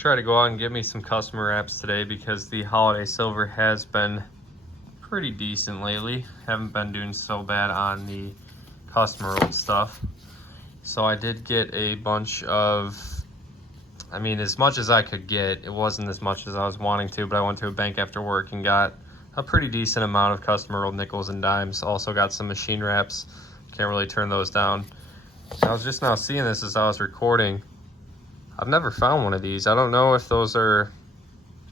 Try to go out and get me some customer wraps today because the holiday silver has been pretty decent lately. Haven't been doing so bad on the customer rolled stuff. So I did get a bunch of, as much as I could get. It wasn't as much as I was wanting to, but I went to a bank after work and got a pretty decent amount of customer rolled nickels and dimes. Also got some machine wraps. Can't really turn those down. I was just now seeing this as I was recording. I've never found one of these. I don't know if those are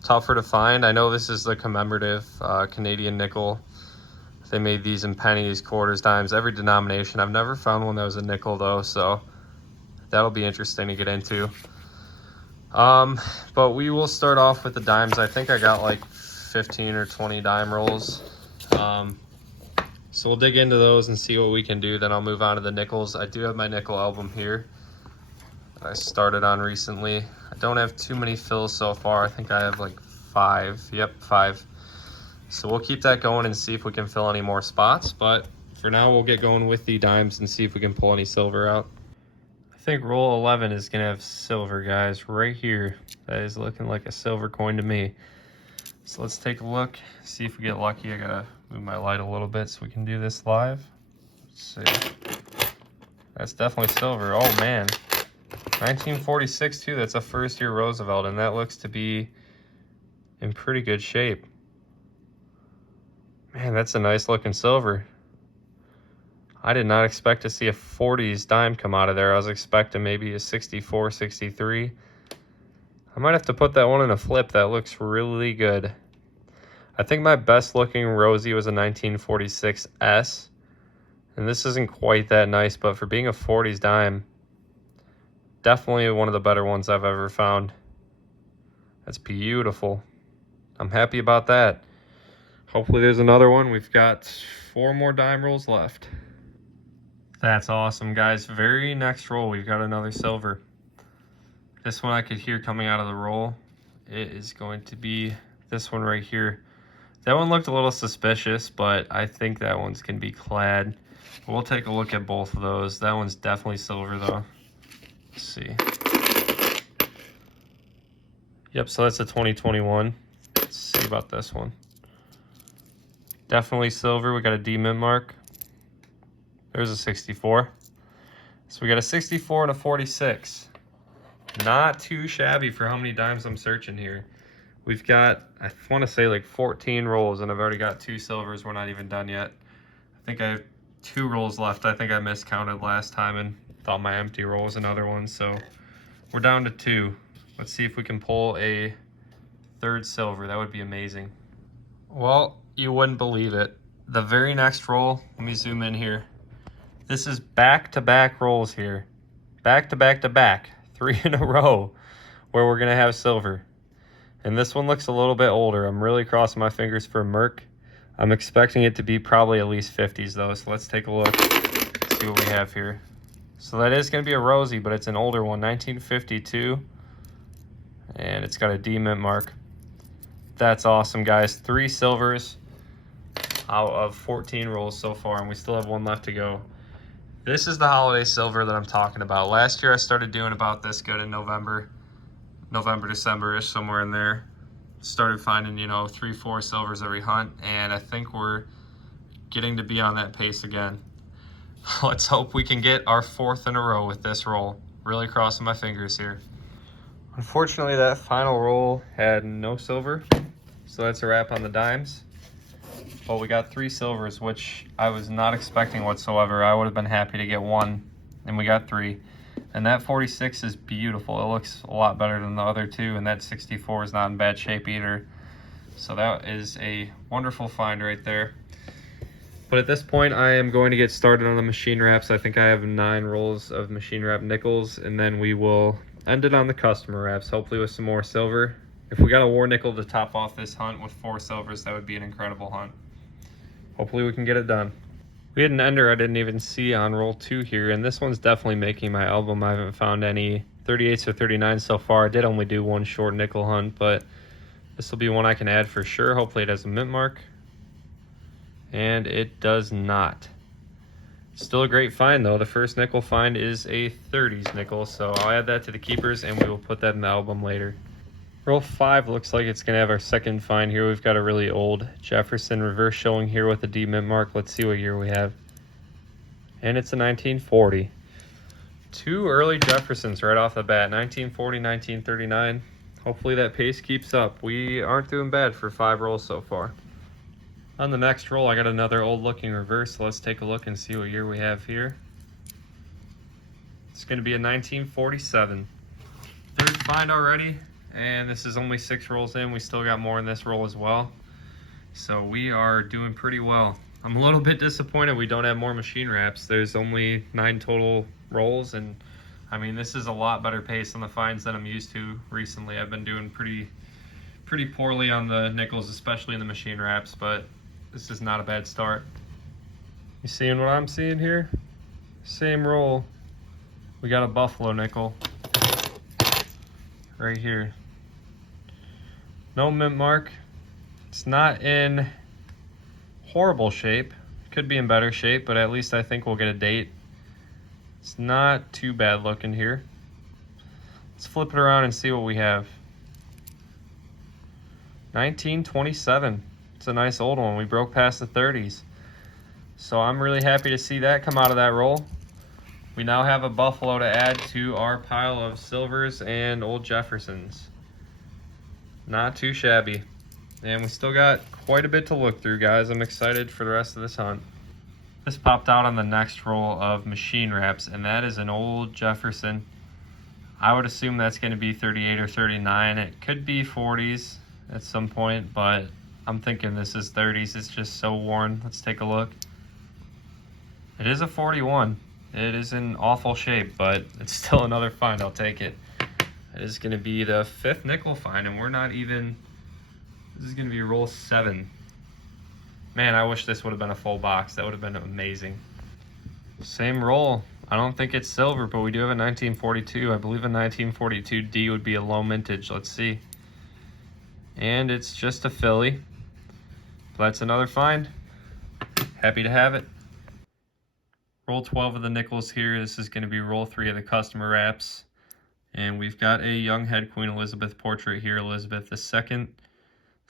tougher to find. I know this is the commemorative Canadian nickel. They made these in pennies, quarters, dimes, every denomination. I've never found one that was a nickel though, so that'll be interesting to get into. But we will start off with the dimes. I think I got like 15 or 20 dime rolls. So we'll dig into those and see what we can do. Then I'll move on to the nickels. I do have my nickel album here I started on recently. I don't have too many fills so far. I think I have like 5. Yep, 5. So we'll keep that going and see if we can fill any more spots. But for now, we'll get going with the dimes and see if we can pull any silver out. I think roll 11 is going to have silver, guys, right here. That is looking like a silver coin to me. So let's take a look, see if we get lucky. I got to move my light a little bit so we can do this live. Let's see. That's definitely silver. Oh, man. 1946 too. That's a first year Roosevelt, and that looks to be in pretty good shape. Man, that's a nice looking silver. I did not expect to see a 40s dime come out of there. I was expecting maybe a 64, 63. I might have to put that one in a flip. That looks really good. I think my best looking Rosie was a 1946 S, and this isn't quite that nice, but for being a 40s dime, definitely one of the better ones I've ever found. That's beautiful. I'm happy about that. Hopefully there's another one. We've got 4 more dime rolls left. That's awesome, guys. Very next roll, we've got another silver. This one I could hear coming out of the roll. It is going to be this one right here. That one looked a little suspicious, but I think that one's going to be clad. We'll take a look at both of those. That one's definitely silver, though. Let's see. Yep, so that's a 2021. Let's see about this one. Definitely silver. We got a D mint mark. There's a 64. So we got a 64 and a 46. Not too shabby for how many dimes I'm searching here. We've got, I want to say like 14 rolls, and I've already got 2 silvers. We're not even done yet. I think I have 2 rolls left. I think I miscounted last time and thought my empty roll was another one. So we're down to 2. Let's see if we can pull a 3rd silver. That would be amazing. Well, you wouldn't believe it. The very next roll, let me zoom in here. This is back-to-back rolls here. Back-to-back-to-back. 3 in a row where we're going to have silver. And this one looks a little bit older. I'm really crossing my fingers for Merc. I'm expecting it to be probably at least 50s though. So let's take a look, see what we have here. So that is going to be a Rosie, but it's an older one, 1952. And it's got a D mint mark. That's awesome, guys. 3 silvers out of 14 rolls so far, and we still have 1 left to go. This is the holiday silver that I'm talking about. Last year I started doing about this good in November, December-ish, somewhere in there. Started finding, 3, 4 silvers every hunt, and I think we're getting to be on that pace again. Let's hope we can get our 4th in a row with this roll. Really crossing my fingers here. Unfortunately, that final roll had no silver, so that's a wrap on the dimes. But we got 3 silvers, which I was not expecting whatsoever. I would have been happy to get 1, and we got 3. And that 46 is beautiful. It looks a lot better than the other 2, and that 64 is not in bad shape either. So that is a wonderful find right there. But at this point, I am going to get started on the machine wraps. I think I have 9 rolls of machine wrap nickels, and then we will end it on the customer wraps, hopefully with some more silver. If we got a war nickel to top off this hunt with 4 silvers, that would be an incredible hunt. Hopefully we can get it done. We had an ender I didn't even see on roll 2 here, and this one's definitely making my album. I haven't found any 38s or 39s so far. I did only do 1 short nickel hunt, but this will be one I can add for sure. Hopefully it has a mint mark. And it does not. Still a great find though. The first nickel find is a 30s nickel, so I'll add that to the keepers and we will put that in the album later. Roll 5 looks like it's going to have our second find here. We've got a really old Jefferson reverse showing here with a D mint mark. Let's see what year we have. And it's a 1940. Two early Jeffersons right off the bat, 1940, 1939. Hopefully that pace keeps up. We aren't doing bad for 5 rolls so far. On the next roll, I got another old looking reverse, so let's take a look and see what year we have here. It's going to be a 1947. Third find already, and this is only 6 rolls in. We still got more in this roll as well. So we are doing pretty well. I'm a little bit disappointed we don't have more machine wraps. There's only 9 total rolls, and I mean, this is a lot better pace on the finds than I'm used to recently. I've been doing pretty poorly on the nickels, especially in the machine wraps, but this is not a bad start. You seeing what I'm seeing here? Same roll. We got a buffalo nickel right here. No mint mark. It's not in horrible shape. Could be in better shape, but at least I think we'll get a date. It's not too bad looking here. Let's flip it around and see what we have. 1927. It's a nice old one. We broke past the 30s. So I'm really happy to see that come out of that roll. We now have a buffalo to add to our pile of silvers and old Jeffersons. Not too shabby. And we still got quite a bit to look through, guys. I'm excited for the rest of this hunt. This popped out on the next roll of machine wraps, and that is an old Jefferson. I would assume that's going to be 38 or 39. It could be 40s at some point, but I'm thinking this is 30s. It's just so worn. Let's take a look. It is a 41. It is in awful shape, but it's still another find. I'll take it. It is going to be the 5th nickel find, and we're not even... This is going to be roll 7. Man, I wish this would have been a full box. That would have been amazing. Same roll. I don't think it's silver, but we do have a 1942. I believe a 1942 D would be a low mintage. Let's see. And it's just a Philly. That's another find. Happy to have it. Roll 12 of the nickels here. This is going to be roll 3 of the customer wraps. And we've got a young head Queen Elizabeth portrait here, Elizabeth II.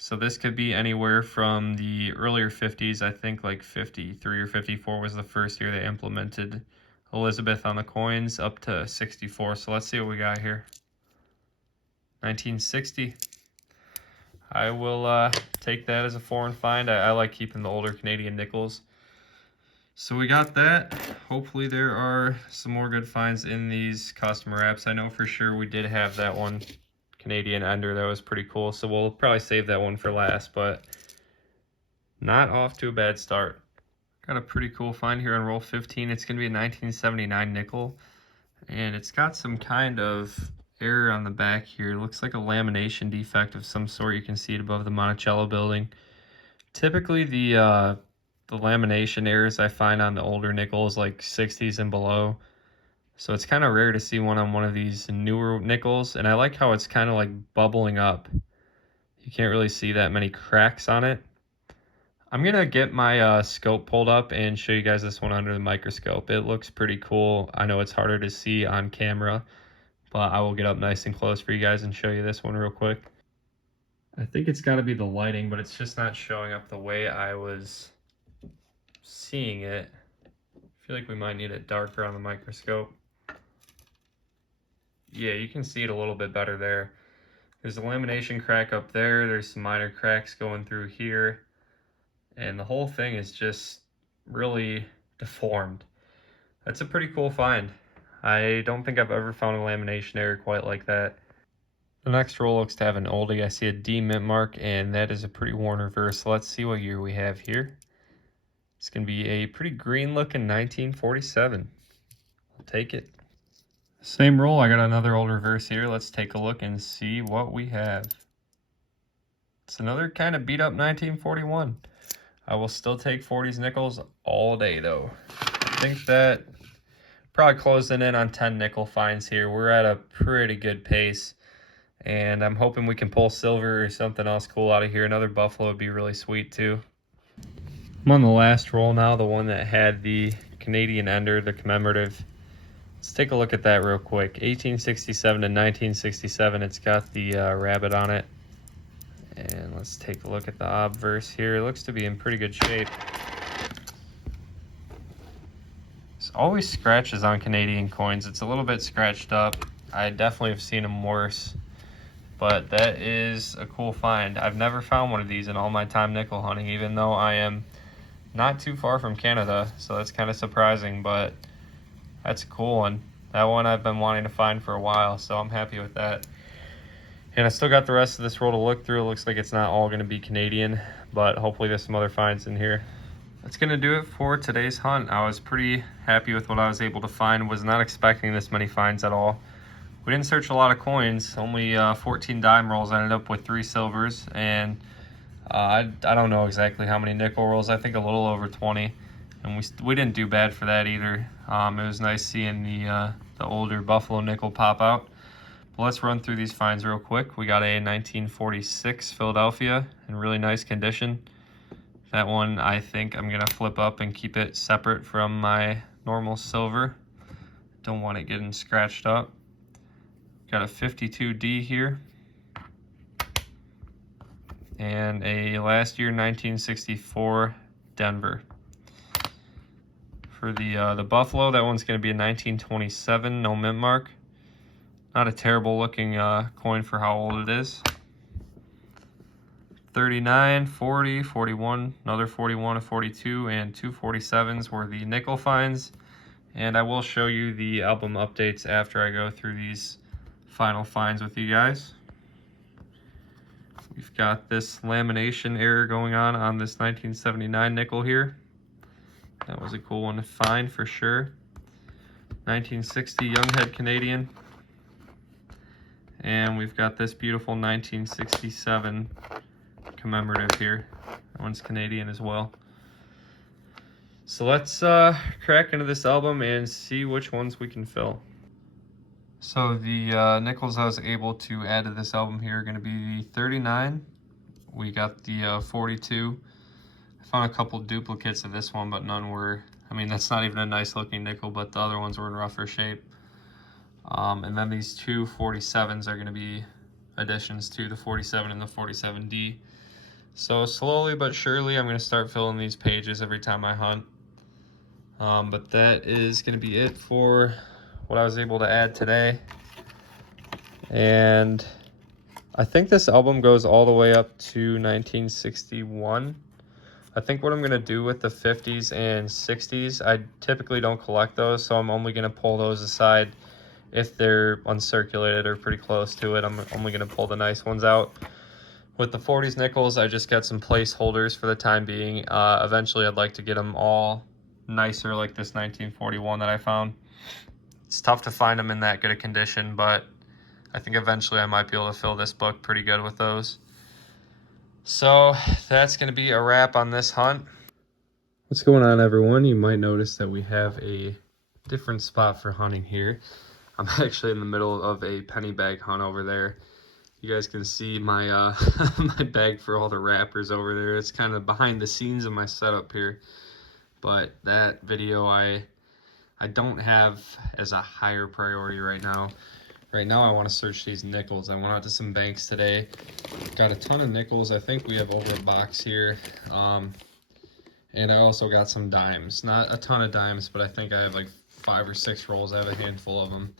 So this could be anywhere from the earlier 50s, I think like 53 or 54 was the first year they implemented Elizabeth on the coins, up to 64. So let's see what we got here. 1960. I will take that as a foreign find. I like keeping the older Canadian nickels. So we got that. Hopefully there are some more good finds in these customer wraps. I know for sure we did have that one Canadian ender that was pretty cool, so we'll probably save that one for last, but not off to a bad start. Got a pretty cool find here on roll 15. It's going to be a 1979 nickel, and it's got some kind of error on the back here. It looks like a lamination defect of some sort. You can see it above the Monticello building. Typically the lamination errors I find on the older nickels, like 60s and below. So it's kind of rare to see one on one of these newer nickels, and I like how it's kind of like bubbling up. You can't really see that many cracks on it. I'm going to get my scope pulled up and show you guys this one under the microscope. It looks pretty cool. I know it's harder to see on camera, but I will get up nice and close for you guys and show you this one real quick. I think it's got to be the lighting, but it's just not showing up the way I was seeing it. I feel like we might need it darker on the microscope. Yeah, you can see it a little bit better there. There's a lamination crack up there. There's some minor cracks going through here. And the whole thing is just really deformed. That's a pretty cool find. I don't think I've ever found a lamination error quite like that. The next roll looks to have an oldie. I see a D mint mark, and that is a pretty worn reverse. So let's see what year we have here. It's going to be a pretty green looking 1947. I'll take it. Same roll, I got another old reverse here. Let's take a look and see what we have. It's another kind of beat up 1941. I will still take 40s nickels all day though. I think that probably closing in on 10 nickel finds here. We're at a pretty good pace, and I'm hoping we can pull silver or something else cool out of here. Another buffalo would be really sweet too. I'm on the last roll now, the one that had the Canadian ender, the commemorative Let's take a look at that real quick. 1867 to 1967. It's got the rabbit on it. And let's take a look at the obverse here. It looks to be in pretty good shape. There's always scratches on Canadian coins. It's a little bit scratched up. I definitely have seen them worse. But that is a cool find. I've never found one of these in all my time nickel hunting, even though I am not too far from Canada. So that's kind of surprising, but that's a cool one. That one I've been wanting to find for a while, so I'm happy with that. And I still got the rest of this roll to look through. It looks like it's not all going to be Canadian, but hopefully there's some other finds in here. That's going to do it for today's hunt. I was pretty happy with what I was able to find. Was not expecting this many finds at all. We didn't search a lot of coins, only 14 dime rolls. I ended up with 3 silvers, and I don't know exactly how many nickel rolls. I think a little over 20, and we didn't do bad for that either. It was nice seeing the older Buffalo nickel pop out. But let's run through these finds real quick. We got a 1946 Philadelphia in really nice condition. That one I think I'm gonna flip up and keep it separate from my normal silver. Don't want it getting scratched up. Got a 52D here. And a last year 1964 Denver. For the Buffalo, that one's going to be a 1927, no mint mark. Not a terrible looking coin for how old it is. 39, 40, 41, another 41, a 42, and 2 47s were the nickel finds. And I will show you the album updates after I go through these final finds with you guys. We've got this lamination error going on this 1979 nickel here. That was a cool one to find for sure. 1960 Younghead Canadian. And we've got this beautiful 1967 commemorative here. That one's Canadian as well. So let's crack into this album and see which ones we can fill. So the nickels I was able to add to this album here are going to be the 39. We got the 42. I found a couple duplicates of this one, but none were, I mean, that's not even a nice looking nickel, but the other ones were in rougher shape. And then these 2 47s are going to be additions to the 47 and the 47D. So slowly but surely I'm going to start filling these pages every time I hunt. But that is going to be it for what I was able to add today. And I think this album goes all the way up to 1961. I think what I'm going to do with the 50s and 60s, I typically don't collect those, so I'm only going to pull those aside if they're uncirculated or pretty close to it. I'm only going to pull the nice ones out. With the 40s nickels, I just got some placeholders for the time being. Eventually I'd like to get them all nicer like this 1941 that I found. It's tough to find them in that good a condition, but I think eventually I might be able to fill this book pretty good with those. So that's going to be a wrap on this hunt. What's going on, everyone? You might notice that we have a different spot for hunting here. I'm actually in the middle of a penny bag hunt over there. You guys can see my my bag for all the wrappers over there. It's kind of behind the scenes of my setup here. But that video I don't have as a higher priority right now. Right now I want to search these nickels. I went out to some banks today. Got a ton of nickels. I think we have over a box here. And I also got some dimes. Not a ton of dimes, but I think I have like 5 or 6 rolls. I have a handful of them.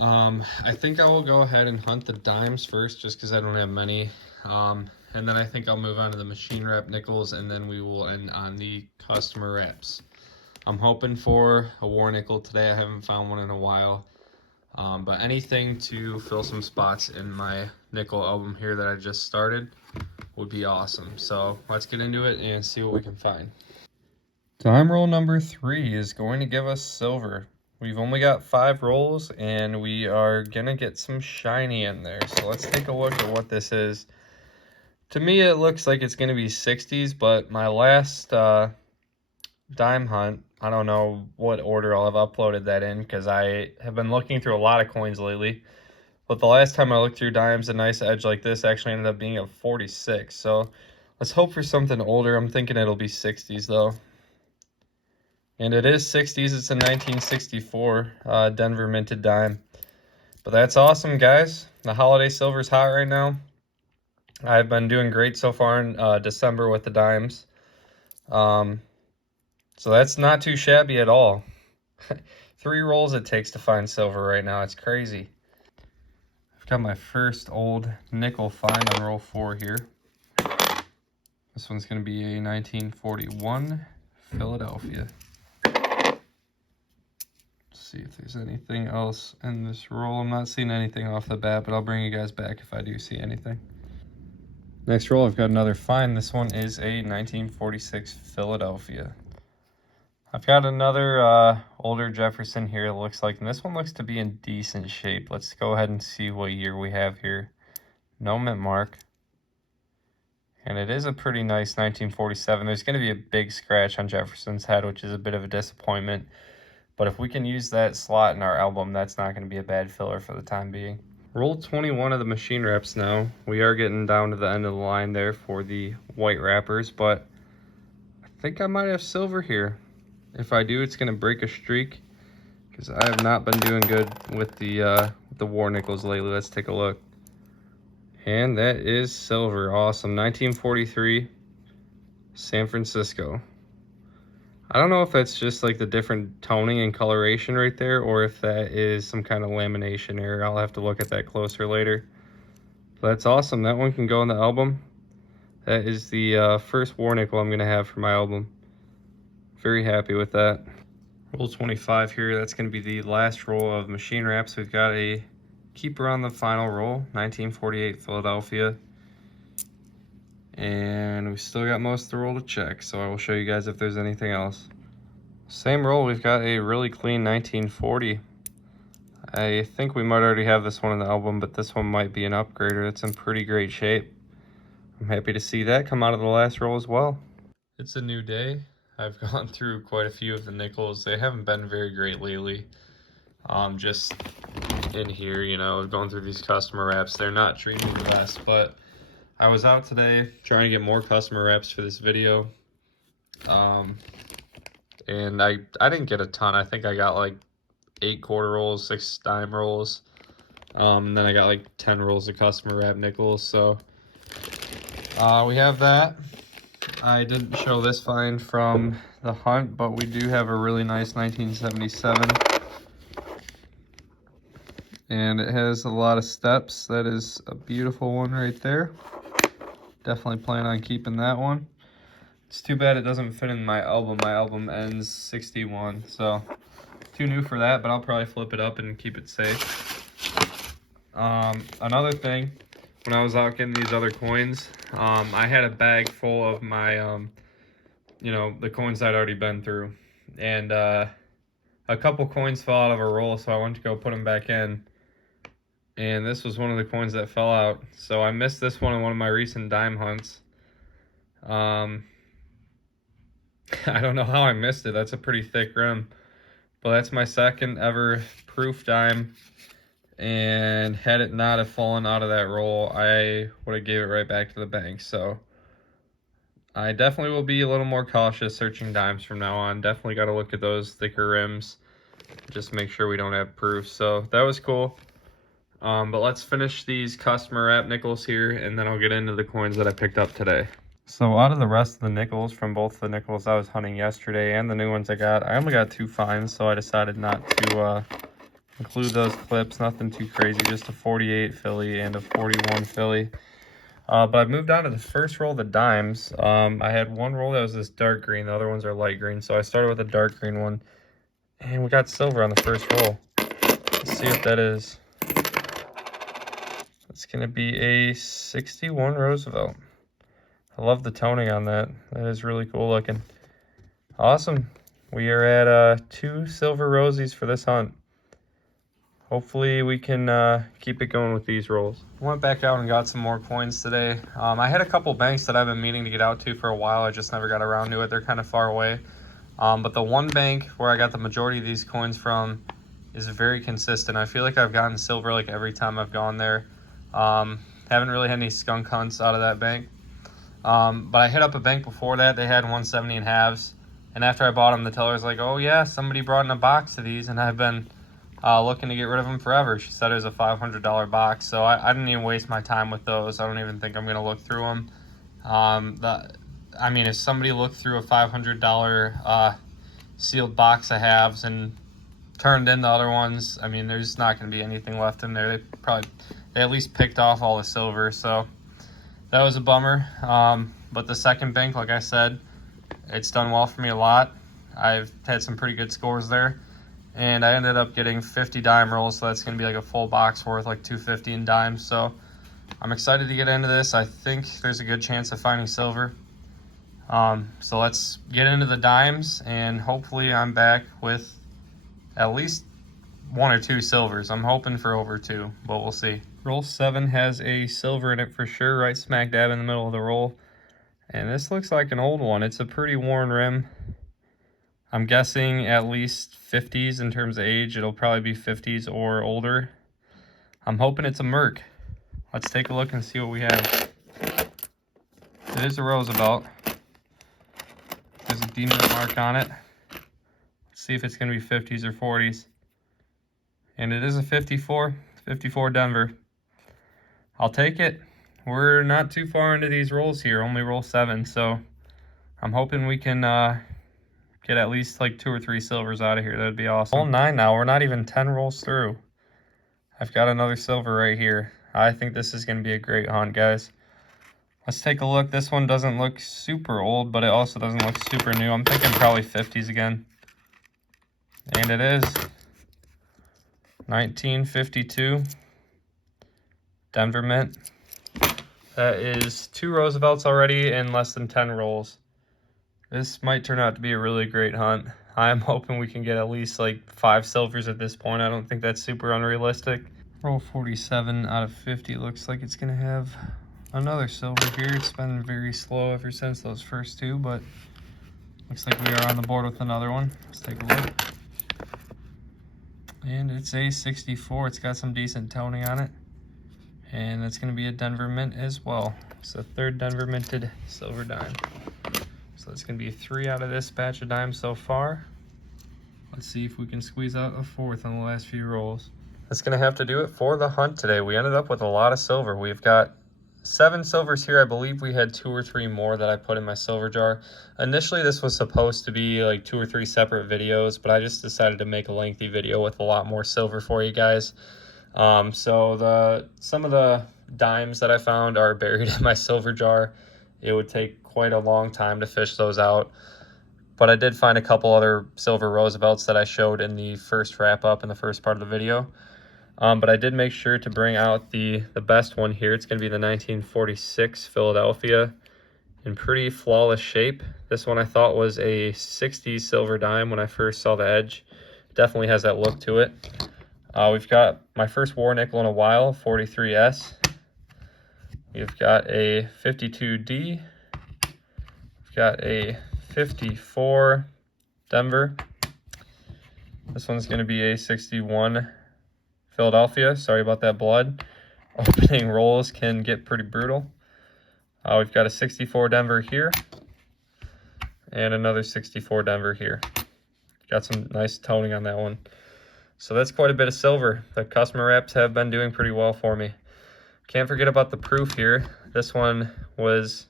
I think I will go ahead and hunt the dimes first just because I don't have many. And then I think I'll move on to the machine wrap nickels, and then we will end on the customer wraps. I'm hoping for a war nickel today. I haven't found one in a while. But anything to fill some spots in my nickel album here that I just started would be awesome. So let's get into it and see what we can find. Dime roll number 3 is going to give us silver. We've only got 5 rolls and we are gonna get some shiny in there. So let's take a look at what this is. To me it looks like it's gonna be 60s, but my last dime hunt, I don't know what order I'll have uploaded that in because I have been looking through a lot of coins lately. But the last time I looked through dimes, a nice edge like this actually ended up being a 46. So let's hope for something older. I'm thinking it'll be 60s though. And it is 60s. It's a 1964 Denver minted dime. But that's awesome, guys. The holiday silver's hot right now. I've been doing great so far in December with the dimes. So that's not too shabby at all. 3 rolls it takes to find silver right now. It's crazy. I've got my first old nickel find on roll 4 here. This one's going to be a 1941 Philadelphia. Let's see if there's anything else in this roll. I'm not seeing anything off the bat, but I'll bring you guys back if I do see anything. Next roll, I've got another find. This one is a 1946 Philadelphia. I've got another older Jefferson here, it looks like, and this one looks to be in decent shape. Let's go ahead and see what year we have here. No mint mark. And it is a pretty nice 1947. There's going to be a big scratch on Jefferson's head, which is a bit of a disappointment. But if we can use that slot in our album, that's not going to be a bad filler for the time being. Roll 21 of the machine wraps now. We are getting down to the end of the line there for the white wrappers, but I think I might have silver here. If I do, it's going to break a streak because I have not been doing good with the war nickels lately. Let's take a look. And that is silver. Awesome. 1943 San Francisco. I don't know if that's just like the different toning and coloration right there, or if that is some kind of lamination error. I'll have to look at that closer later. But that's awesome. That one can go in the album. That is the first war nickel I'm going to have for my album. Very happy with that. Roll 25 here. That's going to be the last roll of machine wraps. We've got a keeper on the final roll, 1948 Philadelphia. And we still got most of the roll to check, so I will show you guys if there's anything else. Same roll, we've got a really clean 1940. I think we might already have this one in the album, but this one might be an upgrader. It's in pretty great shape. I'm happy to see that come out of the last roll as well. It's a new day. I've gone through quite a few of the nickels. They haven't been very great lately. Just in here, you know, going through these customer wraps. They're not treating me the best, but I was out today trying to get more customer wraps for this video. And I didn't get a ton. I think I got like 8 quarter rolls, 6 dime rolls. And then I got like 10 rolls of customer wrap nickels. So we have that. I didn't show this find from the hunt, but we do have a really nice 1977. And it has a lot of steps. That is a beautiful one right there. Definitely plan on keeping that one. It's too bad it doesn't fit in my album. My album ends 61, so too new for that, but I'll probably flip it up and keep it safe. Another thing, when I was out getting these other coins, I had a bag full of my, you know, the coins I'd already been through. And a couple coins fell out of a roll, so I went to go put them back in. And this was one of the coins that fell out. So I missed this one in one of my recent dime hunts. I don't know how I missed it. That's a pretty thick rim. But that's my second ever proof dime. And had it not have fallen out of that roll, I would have gave it right back to the bank. So I definitely will be a little more cautious searching dimes from now on. Definitely got to look at those thicker rims. Just make sure we don't have proof. So that was cool. But let's finish these customer wrap nickels here, and then I'll get into the coins that I picked up today. So out of the rest of the nickels, from both the nickels I was hunting yesterday and the new ones I got, I only got 2 finds, so I decided not to include those clips. Nothing too crazy, just a 48 Philly and a 41 Philly. But I've moved on to the first roll of the dimes. I had one roll that was this dark green, the other ones are light green, so I started with a dark green one, and we got silver on the first roll. Let's see what that is. It's going to be a 61 Roosevelt. I love the toning on that. That is really cool looking. Awesome. We are at 2 silver rosies for this hunt. Hopefully we can keep it going with these rolls. Went back out and got some more coins today. I had a couple banks that I've been meaning to get out to for a while. I just never got around to it. They're kind of far away. But the one bank where I got the majority of these coins from is very consistent. I feel like I've gotten silver like every time I've gone there. Haven't really had any skunk hunts out of that bank. But I hit up a bank before that. They had 170 in halves, And after I bought them, the teller was like, oh yeah, somebody brought in a box of these, and I've been looking to get rid of them forever. She said it was a $500 box, so I didn't even waste my time with those. I don't even think I'm going to look through them. I mean, if somebody looked through a $500 sealed box of halves and turned in the other ones, I mean, there's not going to be anything left in there. They at least picked off all the silver, so that was a bummer. But the second bank, like I said, it's done well for me a lot. I've had some pretty good scores there, and I ended up getting 50 dime rolls, so that's going to be like a full box worth like $2.50 in dimes. So I'm excited to get into this. I think there's a good chance of finding silver. So let's get into the dimes, and hopefully I'm back with at least 1 or 2 silvers. I'm hoping for over 2, but we'll see. Roll 7 has a silver in it for sure, right smack dab in the middle of the roll. And this looks like an old one. It's a pretty worn rim. I'm guessing at least 50s in terms of age. It'll probably be 50s or older. I'm hoping it's a Merc. Let's take a look and see what we have. It is a Roosevelt. There's a D-mint mark on it. Let's see if it's going to be 50s or 40s. And it is a 54 Denver. I'll take it. We're not too far into these rolls here, only roll 7, so I'm hoping we can get at least like 2 or 3 silvers out of here. That'd be awesome. Roll 9 now. We're not even 10 rolls through. I've got another silver right here. I think this is going to be a great hunt, guys. Let's take a look. This one doesn't look super old, but it also doesn't look super new. I'm thinking probably 50s again. And it is 1952 Denver Mint. That is 2 Roosevelts already in less than 10 rolls. This might turn out to be a really great hunt. I'm hoping we can get at least like 5 silvers at this point. I don't think that's super unrealistic. Roll 47 out of 50 looks like it's going to have another silver here. It's been very slow ever since those first 2, but looks like we are on the board with another one. Let's take a look. And it's a 64. It's got some decent toning on it. And it's going to be a Denver Mint as well. It's the 3rd Denver Minted silver dime. So it's going to be 3 out of this batch of dimes so far. Let's see if we can squeeze out a 4th on the last few rolls. That's going to have to do it for the hunt today. We ended up with a lot of silver. We've got 7 silvers here. I believe we had 2 or 3 more that I put in my silver jar. Initially, this was supposed to be like 2 or 3 separate videos, but I just decided to make a lengthy video with a lot more silver for you guys. So some of the dimes that I found are buried in my silver jar. It would take quite a long time to fish those out. But I did find a couple other silver Roosevelts that I showed in the first wrap up in the first part of the video. But I did make sure to bring out the best one here. It's going to be the 1946 Philadelphia in pretty flawless shape. This one I thought was a 60s silver dime when I first saw the edge. Definitely has that look to it. We've got my first war nickel in a while, 43S. We've got a 52D. We've got a 54 Denver. This one's going to be a 61 Philadelphia. Sorry about that blood. Opening rolls can get pretty brutal. We've got a 64 Denver here. And another 64 Denver here. Got some nice toning on that one. So that's quite a bit of silver. The customer wraps have been doing pretty well for me. Can't forget about the proof here. This one was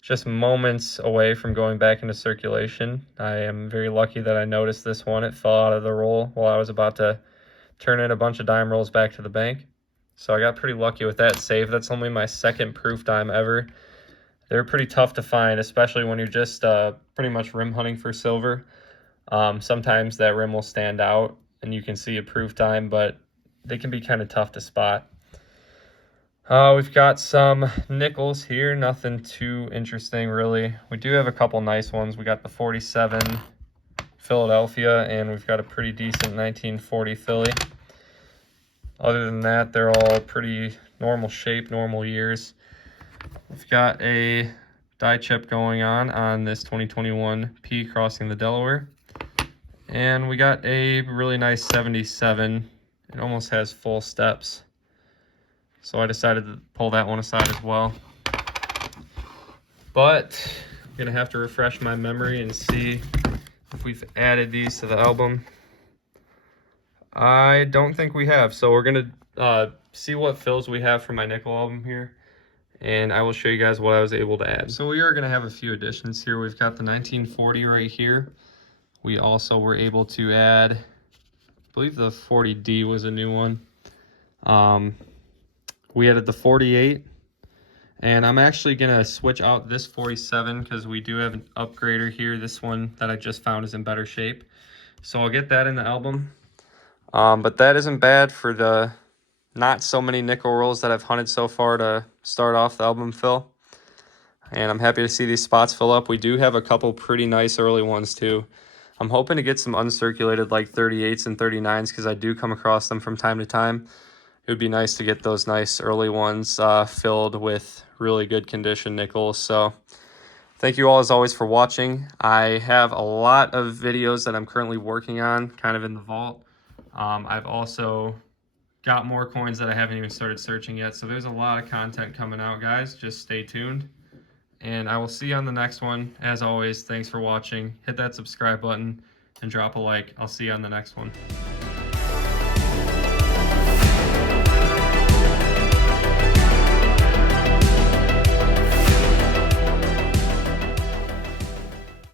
just moments away from going back into circulation. I am very lucky that I noticed this one. It fell out of the roll while I was about to turn in a bunch of dime rolls back to the bank. So I got pretty lucky with that save. That's only my 2nd proof dime ever. They're pretty tough to find, especially when you're just pretty much rim hunting for silver. Sometimes that rim will stand out and you can see a proof dime, but they can be kind of tough to spot. We've got some nickels here, nothing too interesting really. We do have a couple nice ones. We got the 47 Philadelphia, and we've got a pretty decent 1940 Philly. Other than that, they're all pretty normal shape, normal years. We've got a die chip going on this 2021 P crossing the Delaware. And we got a really nice 77. It almost has full steps. So I decided to pull that one aside as well. But gonna have to refresh my memory and see if we've added these to the album. I don't think we have, so we're gonna see what fills we have for my nickel album here, and I will show you guys what I was able to add. So we are gonna have a few additions here. We've got the 1940 right here. We also were able to add, I believe the 40D was a new one. We added the 48, and I'm actually gonna switch out this 47 because we do have an upgrader here. This one that I just found is in better shape, so I'll get that in the album. But that isn't bad for the not so many nickel rolls that I've hunted so far to start off the album fill. And I'm happy to see these spots fill up. We do have a couple pretty nice early ones too. I'm hoping to get some uncirculated like 38s and 39s because I do come across them from time to time. It would be nice to get those nice early ones filled with really good condition nickels. So thank you all as always for watching. I have a lot of videos that I'm currently working on kind of in the vault. I've also got more coins that I haven't even started searching yet. So there's a lot of content coming out, guys. Just stay tuned. And I will see you on the next one. As always, thanks for watching. Hit that subscribe button and drop a like. I'll see you on the next one.